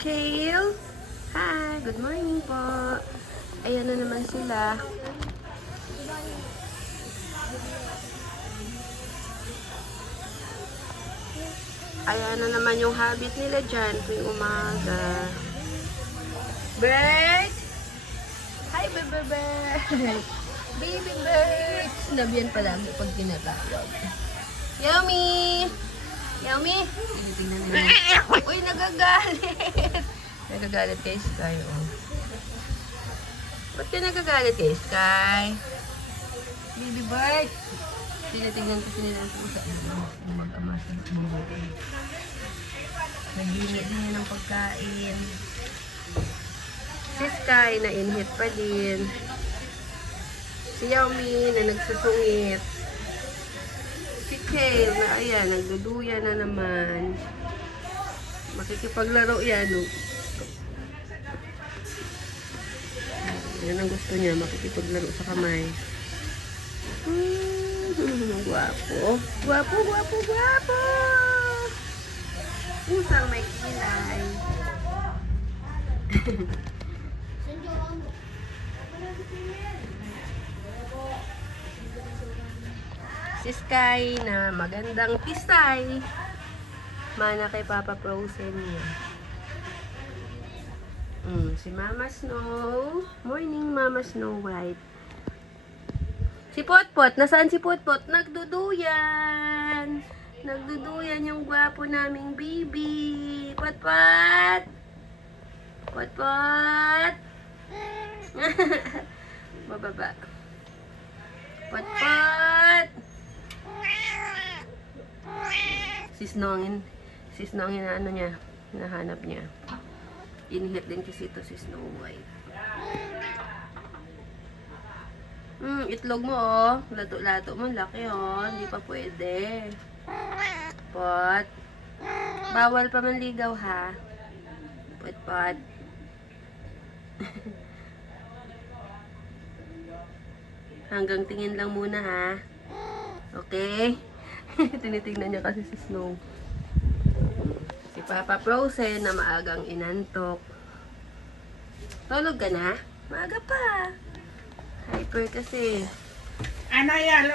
Kale. Hi, good morning po. Ayan na naman sila. Ayan na naman yung habit nila dyan tuwing umaga. Bird! Hi, baby bird! Baby bird! Sinabihan pala pag tinatawag. Yummy! Yummy! Tinitingnan nila. Uy, nagagalit! Nagagalit kay Sky, oh. Ba't ka nagagalit kay Sky? Baby bird! Tinitingnan kasi nila ang pusa. Mag-ama sa buhay. Naghingi din yan ng pagkain. Si Sky na inhit pa din. Si Yummy na nagsusungit. Si Kale na ayan, nagduduya na naman. Makikipaglaro yan. No? Yan ang gusto niya, makikipaglaro sa kamay. Guwapo. Guwapo, guwapo, guwapo. Pusang may kilay. Si Sky na magandang tisay. Mana kay Papa Frozen niya. Si Mama Snow. Morning, Mama Snow White. Si Potpot. Nasaan si Potpot? Nagduduyan. Nagduduyan yung gwapo naming baby. Potpot. Potpot. Bababa. Potpot. Si Snowin na ano niya. Hinahanap niya. Inhit din kasi ito si Snow White. Itlog mo, oh. Lato-lato mo. Laki, oh. Hindi pa pwede. Pot. Bawal pa manligaw, ha? Pot. Hanggang tingin lang muna, ha? Okay? Tinitingnan niya kasi si Snow. Si Papa Frozen na maagang inantok. Tulog ka na? Maaga pa. Hyper kasi. Ano yan?